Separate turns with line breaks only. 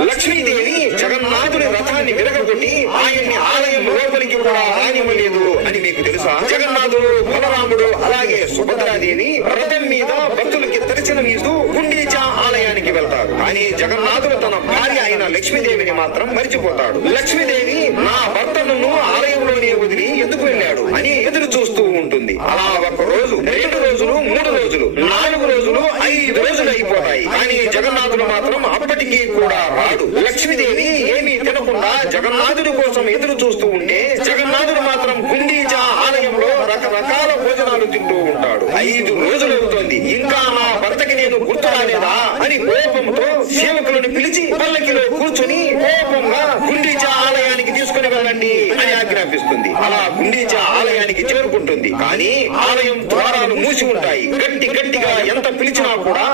లక్ష్మీదేవి జగన్నాథుడి రథాన్ని విరగొట్టి ఆయన్ని ఆలయం లోపలికి కూడా రానివ్వలేదు అని మీకు తెలుసా? జగన్నాథుడు బలరాముడు అలాగే సుభద్రాదేవి రథం మీద భక్తులకి దర్శనమిస్తూ గుండీచా ఆలయానికి వెళ్తారు. కానీ జగన్నాథుడు తన భార్య అయిన లక్ష్మీదేవిని మాత్రం మరిచిపోతాడు. లక్ష్మీదేవి నా భర్తను ఆలయంలోనే వదిలి ఎందుకు వెళ్ళాడు? అని ఎదురు చూస్తూ ఉంటుంది. అలా ఒక రోజు రెండు జగన్నాథుడు మాత్రం అప్పటికీ కూడా రాడు లక్ష్మీదేవి ఏమీ తినకుండా జగన్నాథుడి కోసం ఎదురు చూస్తూ ఉంటే జగన్నాథుడు మాత్రం గుండీచా ఆలయంలో రకరకాల భోజనాలు తింటూ ఉంటాడు. ఐదు రోజులు అవుతోంది. ఇంకా నా భర్తకి నేను గుర్తు రాలేదా అని కోపంతో సేవకులను పిలిచి పల్లకిలో కూర్చుని కోపంగా గుండీచా ఆలయానికి తీసుకుని వెళ్ళండి అని ఆజ్ఞాపిస్తుంది. అలా గుండీచా ఆలయానికి చేరుకుంటుంది. కానీ ఆలయం ద్వారాలు మూసి ఉంటాయి. గట్టి గట్టిగా ఎంత పిలిచినా కూడా